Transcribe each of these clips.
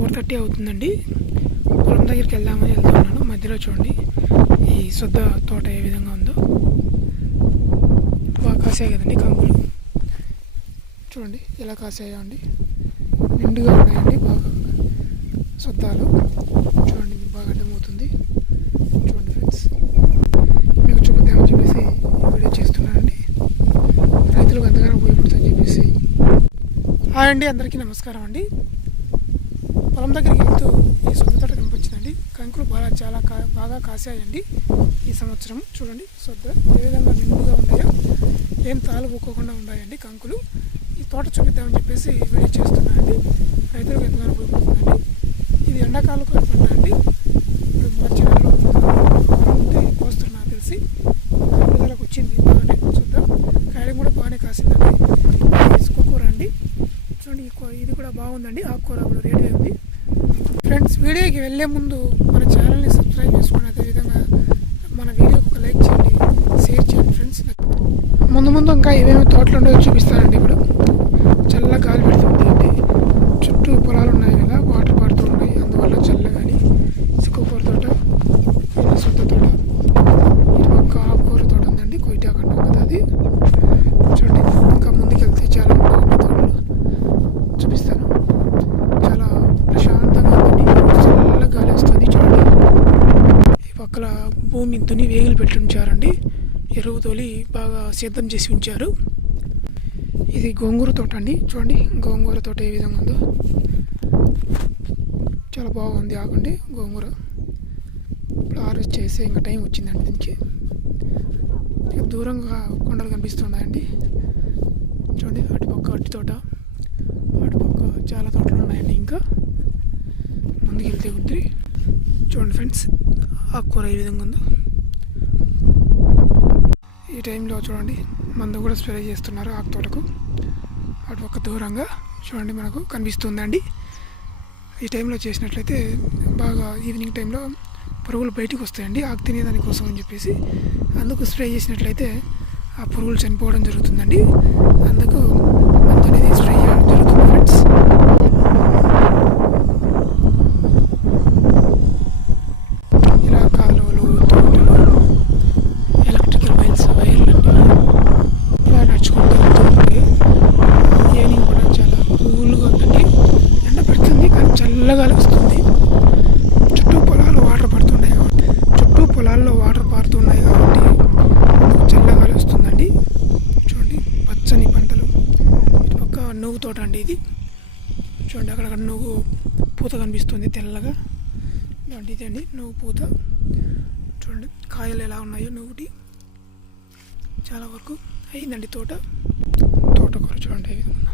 4:30 అవుతుందండి. పొలం దగ్గరికి వెళ్దామని వెళ్తున్నాను. మధ్యలో చూడండి ఈ శుద్ధ తోట ఏ విధంగా ఉందో. బాగా కాసాయి కదండి కంకులు. చూడండి ఎలా కాసాయో అండి, నిండుగా ఉన్నాయండి బాగా శుద్ధాలు. చూడండి బాగా అర్థమవుతుంది. చూడండి ఫ్రెండ్స్, మీకు చూపిద్దామని చెప్పేసి వీడియో చేస్తున్నానండి. రైతులకు ఎంతగానో ఉపయోగపడుతుందని చెప్పేసి. హాయ్ అండి, అందరికీ నమస్కారం అండి. పొలం దగ్గరికి వెళ్తూ ఈ సొద్ద తోట కనిపించిందండి. కంకులు బాగా కాసాయండి ఈ సంవత్సరం. చూడండి సొద్ద ఏ విధంగా నిండుగా ఉన్నాయో, ఏం తాలు పోకోకుండా ఉన్నాయండి కంకులు. ఈ తోట చూపిద్దామని చెప్పేసి వీడియో చేస్తున్నానండి. రైతులకు ఎంతగానో ఉపయోగపడుతుందండి. ఇది ఎండాకాలం పంట అండి. ఇప్పుడు మార్చి నెలలో ఉంటే కోస్తారు నాకు తెలిసి. నెలకు వచ్చింది బాగానే చూద్దాం. కాయలు కూడా బాగానే కాసిందండి. చుక్కకూర అండి. చూడండి ఇది కూడా బాగుందండి. ఆకుకూర కూడా రేట్ ఉంది. ఫ్రెండ్స్, వీడియోకి వెళ్ళే ముందు మన ఛానల్ని సబ్స్క్రైబ్ చేసుకోండి. అదేవిధంగా మన వీడియోకి ఒక లైక్ చేయండి, షేర్ చేయండి ఫ్రెండ్స్. ముందు ఇంకా ఏమేమి తోటలు ఉండవో చూపిస్తానండి. ఇప్పుడు చల్ల గాలి పెడుతుంది అండి. చుట్టూ పొలాలు ఉన్నాయి కదా, వాటర్ పడుతూ ఉన్నాయి, అందువల్ల చల్లగాని. చుక్కకూర తోట, సొద్ద తోట, ఇటు పక్క ఆకుకూర తోట ఉందండి. కొయిటాకు అంటాం కదా అది. చూడండి ఇంకా ముందుకు వెళ్తే చాలా ఉంటాయండి తోటలు. చూపిస్తాను. చాలా ప్రశాంతంగా ఉందండి. చల్ల గాలి వస్తుంది. చూడండి ఈ పక్కల భూమి దుని వేగులు పెట్టి ఉంచారండి. ఎరువు తోలి బాగా సిద్ధం చేసి ఉంచారు. ఇది గోంగూర తోట అండి. చూడండి గోంగూర తోట ఏ విధంగా ఉందో. చాలా బాగుంది ఆగండి గోంగూర. ఇప్పుడు హార్వెస్ట్ చేసే ఇంకా టైం వచ్చిందండి దీనికి. దూరంగా కొండలు కనిపిస్తున్నాయండి. చూడండి అటుపక్క అట్టి తోట, అటుపక్క చాలా తోటలు ఉన్నాయండి. ఇంకా ముందుకు వెళ్తే ఉద్రి. చూడండి ఫ్రెండ్స్, ఆకుకూర ఏ విధంగా ఉందో. ఈ టైంలో చూడండి మందు కూడా స్ప్రే చేస్తున్నారు ఆకు తోటకు. అటుపక్క దూరంగా చూడండి మనకు కనిపిస్తుందండి. ఈ టైంలో చేసినట్లయితే బాగా ఈవినింగ్ టైంలో పురుగులు బయటకు వస్తాయండి ఆకు తినేదానికోసం అని చెప్పేసి. అందుకు స్ప్రే చేసినట్లయితే ఆ పురుగులు చనిపోవడం జరుగుతుందండి. అందుకు మందు అనేది స్ప్రే చేయడం జరుగుతుంది ఫ్రెండ్స్. ఇలా కాలువలు, తోటలు, ఎలక్ట్రికల్ వైర్లు ఇలా నడుచుకుంటూ వెళ్తూ ఉంటే ఈవినింగ్ కూడా చాలా కూల్గా ఉందండి. ఎండ పెడుతుంది కానీ చల్లగాలి వస్తుంది. చుట్టూ పొలాల్లో వాటర్ పడుతున్నాయి కాబట్టి చల్లగాలి వస్తుందండి. చూడండి పచ్చని పంటలు. ఇటు పక్క నువ్వు తోట అండి ఇది. చూడండి అక్కడక్కడ నువ్వు పూత కనిపిస్తుంది తెల్లగా. ఇలాంటి ఇది అండి నువ్వు పూత. చూడండి కాయలు ఎలా ఉన్నాయో. నువ్వుటి చాలా వరకు అయిందండి తోటకూర. చూడండి ఏ విధంగా.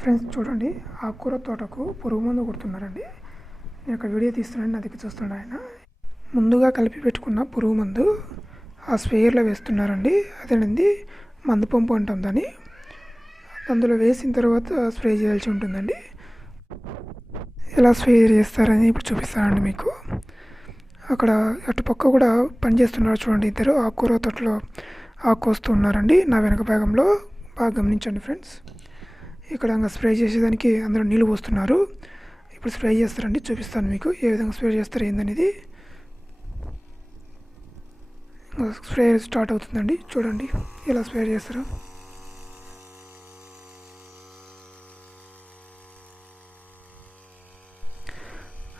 ఫ్రెండ్స్ చూడండి, ఆకుకూర తోటకు పురుగు మందు కొడుతున్నారండి. నేను అక్కడ వీడియో తీస్తున్నాను, నా దగ్గర చూస్తున్నాను ఆయన. ముందుగా కలిపి పెట్టుకున్న పురుగు మందు ఆ స్ప్రేయర్లో వేస్తున్నారండి. అదేనండి మందు పంపు అంటాం దాన్ని. అందులో వేసిన తర్వాత స్ప్రే చేయాల్సి ఉంటుందండి. ఎలా స్ప్రే చేస్తారని ఇప్పుడు చూపిస్తానండి మీకు. అక్కడ అటుపక్క కూడా పనిచేస్తున్నారు చూడండి ఇద్దరు. ఆకుకూర తోటలో ఆకు కోస్తూ ఉన్నారండి. నా వెనక భాగంలో బాగా గమనించండి ఫ్రెండ్స్. ఇక్కడ ఇంకా స్ప్రే చేసేదానికి అందరూ నీళ్ళు పోస్తున్నారు. ఇప్పుడు స్ప్రే చేస్తారండి, చూపిస్తాను మీకు ఏ విధంగా స్ప్రే చేస్తారు ఏందనేది. స్ప్రే స్టార్ట్ అవుతుందండి. చూడండి ఎలా స్ప్రే చేస్తారు.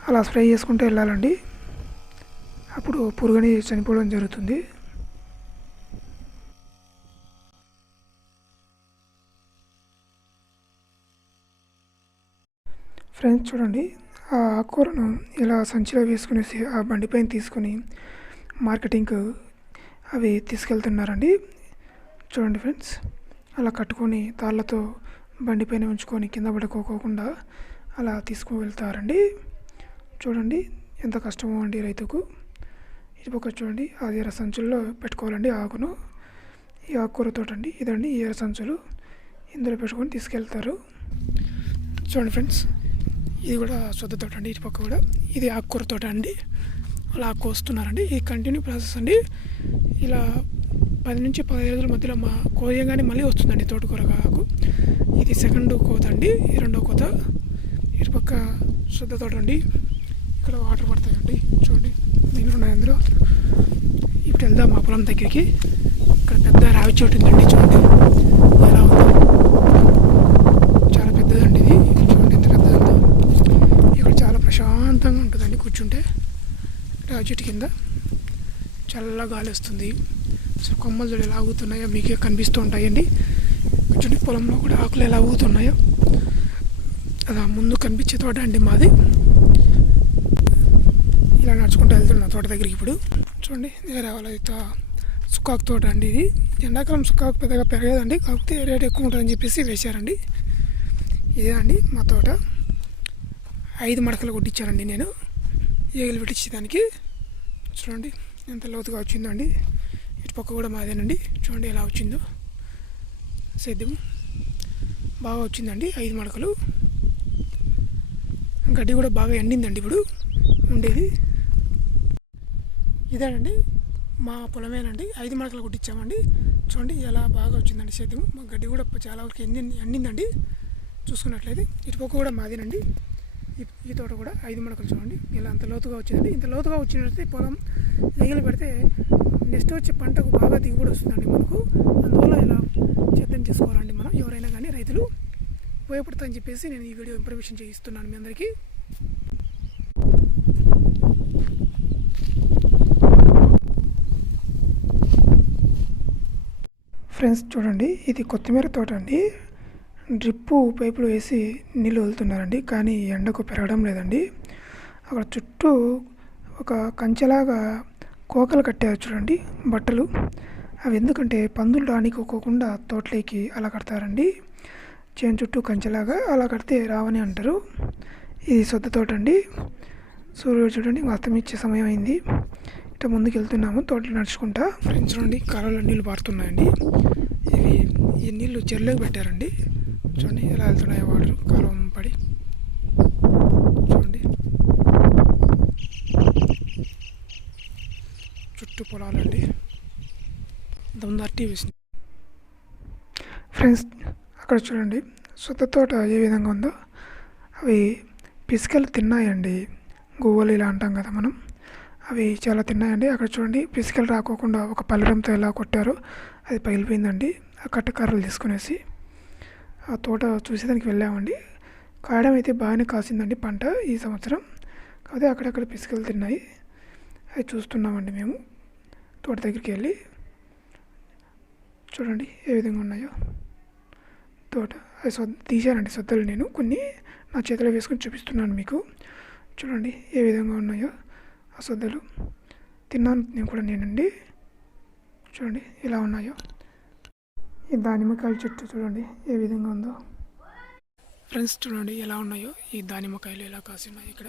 అలా స్ప్రే చేసుకుంటూ వెళ్ళాలండి. అప్పుడు పురుగుని చనిపోవడం జరుగుతుంది. ఫ్రెండ్స్ చూడండి, ఆ ఆకుకూరను ఇలా సంచిలో వేసుకునేసి ఆ బండిపైన తీసుకొని మార్కెటింగ్కు అవి తీసుకెళ్తున్నారండి. చూడండి ఫ్రెండ్స్, అలా కట్టుకొని తాళ్ళతో బండిపైన ఉంచుకొని కింద పడుకోకుండా అలా తీసుకువెళ్తారండి. చూడండి ఎంత కష్టమో అండి రైతుకు. ఇటుపక్క చూడండి అది ఎర్ర సంచుల్లో పెట్టుకోవాలండి ఆకును. ఈ ఆకుకూర తోట అండి ఇదండి. ఈ ఎర్ర సంచులు ఇందులో పెట్టుకొని తీసుకెళ్తారు. చూడండి ఫ్రెండ్స్, ఇది కూడా సొద్ద తోట అండి. ఇటు పక్క కూడా ఇది ఆకుకూర తోట అండి. అలా కోస్తున్నారండి. ఇది కంటిన్యూ ప్రాసెస్ అండి. ఇలా 10 నుంచి 15 రోజుల మధ్యలో కోయగానే మళ్ళీ వస్తుందండి తోటకూర ఆకు. ఇది సెకండ్ కోత అండి, ఇది రెండో కోత. ఇటు పక్క సొద్ద తోట అండి. ఇక్కడ వాటర్ పడతాయండి, చూడండి నీళ్ళు ఉన్నాయి అందులో. ఇప్పుడు వెళ్దాం మా పొలం దగ్గరికి. ఇక్కడ పెద్ద రావి చెట్టు ఉందండి, చూడండి ఎలా ఉందో. చాలా పెద్దదండి ఇది, చూడండి ఎంత పెద్దదంతా. ఇక్కడ చాలా ప్రశాంతంగా ఉంటుందండి కూర్చుంటే. రావి చెట్టు కింద చల్ల గాలి వస్తుంది. సో కొమ్మలు చూడు ఎలా ఊగుతున్నాయో మీకే కనిపిస్తూ ఉంటాయండి. చూడండి పొలంలో కూడా ఆకులు ఎలా ఊగుతున్నాయో. అలా ముందు కనిపించే తోట అండి మాది. ఇలా నడుచుకుంటూ వెళ్తున్నా తోట దగ్గరికి. ఇప్పుడు చూడండి నేరావళ సుక్కాకు తోట అండి. ఇది ఎండాకాలం సుక్కాకు పెద్దగా పెరగదండి, కాకపోతే రేట్ ఎక్కువ ఉంటుందని చెప్పేసి వేశారండి. ఇదే అండి మా తోట. 5 మడకలు కొట్టించానండి నేను ఏగలు పెట్టించేదానికి. చూడండి ఎంత లోతుగా వచ్చిందండి. ఇటు పక్క కూడా మాదేనండి, చూడండి ఎలా వచ్చిందో. సేద్యం బాగా వచ్చిందండి. 5 మడకలు. గడ్డి కూడా బాగా ఎండిందండి ఇప్పుడు ఉండేది. ఇదేనండి మా పొలమేనండి. 5 మడకలు కొట్టించామండి. చూడండి ఎలా బాగా వచ్చిందండి సేద్యం. మా గడ్డి కూడా చాలా వరకు ఎండిందండి చూసుకున్నట్లయితే. ఇటు పక్క కూడా మాదేనండి. ఈ తోట కూడా 5 మడకలు. చూడండి ఇలా అంత లోతుగా వచ్చిందండి. ఇంత లోతుగా వచ్చినట్లయితే పొలం ఎగలు పెడితే నెక్స్ట్ వచ్చే పంటకు బాగా దిగుబడి వస్తుందండి మనకు. అందువల్ల ఇలా సేద్యం చేసుకోవాలండి మనం, ఎవరైనా కానీ రైతులు. ఉపయోగపడుతుందని చెప్పేసి నేను ఈ వీడియో ఇన్ఫర్మేషన్ చేయిస్తున్నాను మీ అందరికీ. ఫ్రెండ్స్ చూడండి ఇది కొత్తిమీర తోట అండి. డ్రిప్పు పైపులు వేసి నీళ్ళు వదులుతున్నారండి, కానీ ఎండకు పెరగడం లేదండి. అక్కడ చుట్టూ ఒక కంచెలాగా కోకలు కట్టారు చూడండి బట్టలు. అవి ఎందుకంటే పందులు రానికోకుండా తోటలోకి అలా కడతారండి. చేను చుట్టూ కంచెలాగా అలా కడితే రావని అంటారు. ఇది సొద్ద తోట అండి. సూర్యుడు చూడండి అస్తమించే సమయం అయింది. ఇట్లా ముందుకు వెళ్తున్నాము తోటలు నడుచుకుంటా. ఫ్రెండ్స్ చూడండి కాలువలో నీళ్ళు పారుతున్నాయండి. ఈ నీళ్ళు చెరువులోకి పెట్టారండి. చూడండి ఎలా వెళ్తున్నాయో వాటర్ కాలువ పడి. చూడండి చుట్టూ పొలాలండి. ముందు అట్టి వేసింది. ఫ్రెండ్స్ అక్కడ చూడండి సొద్ద తోట ఏ విధంగా ఉందో. అవి పిసుకలు తిన్నాయండి. గువ్వలు ఇలా అంటాం కదా మనం, అవి చాలా తిన్నాయండి. అక్కడ చూడండి పిసుకలు రాకోకుండా ఒక పల్లెరంతో ఎలా కొట్టారో అది పగిలిపోయిందండి. ఆ కట్టకర్రలు తీసుకునేసి ఆ తోట చూసేదానికి వెళ్ళామండి. కాయడం అయితే బాగానే కాసిందండి పంట ఈ సంవత్సరం. కాకపోతే అక్కడక్కడ పిసుకలు తిన్నాయి. అవి చూస్తున్నామండి మేము తోట దగ్గరికి వెళ్ళి. చూడండి ఏ విధంగా ఉన్నాయో తోట. అది తీశానండి సొద్దలు నేను కొన్ని నా చేతిలో వేసుకొని చూపిస్తున్నాను మీకు. చూడండి ఏ విధంగా ఉన్నాయో ఆ సొద్దలు. తిన్నాను నేను కూడా నేనండి. చూడండి ఎలా ఉన్నాయో. ఈ దానిమ్మకాయల చెట్టు చూడండి ఏ విధంగా ఉందో. ఫ్రెండ్స్ చూడండి ఎలా ఉన్నాయో ఈ దానిమ్మకాయలు ఎలా కాసి ఉన్నాయి. ఇక్కడ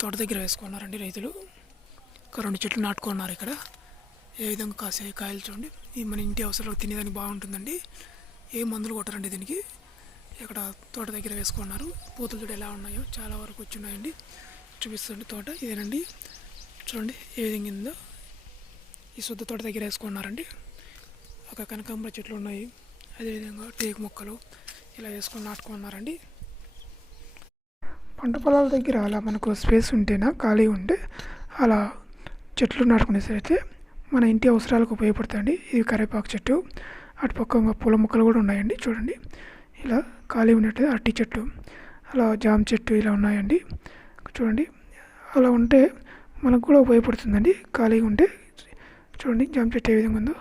తోట దగ్గర వేసుకున్నారండి రైతులు. ఒక 2 చెట్లు నాటుకున్నారు ఇక్కడ. ఏ విధంగా కాసే కాయలు చూడండి. ఇది మన ఇంటి అవసరాలు తినేదానికి బాగుంటుందండి. ఏ మందులు కొట్టరండి దీనికి. ఇక్కడ తోట దగ్గర వేసుకున్నారు. పూతలు చూడ ఎలా ఉన్నాయో చాలా వరకు వచ్చి ఉన్నాయండి. చూపిస్తుంది తోట ఇదేనండి. చూడండి ఏ విధంగా ఉందో. ఈ సొద్ద తోట దగ్గర వేసుకున్నారండి. ఒక కనకాంబర చెట్లు ఉన్నాయి, అదేవిధంగా టేకు మొక్కలు ఇలా వేసుకొని నాటుకున్నారండి. పంట పొలాల దగ్గర అలా మనకు స్పేస్ ఉంటేనా ఖాళీ ఉంటే అలా చెట్లు నాటుకునేసరికి మన ఇంటి అవసరాలకు ఉపయోగపడతాయండి. ఇది కరివేపాకు చెట్టు, అటు పక్క పూల మొక్కలు కూడా ఉన్నాయండి. చూడండి ఇలా ఖాళీ ఉన్నట్టు అరటి చెట్టు, అలా జామ చెట్టు ఇలా ఉన్నాయండి. చూడండి అలా ఉంటే మనకు కూడా ఉపయోగపడుతుందండి ఖాళీగా ఉంటే. చూడండి జామ చెట్టు ఏ విధంగా ఉందో.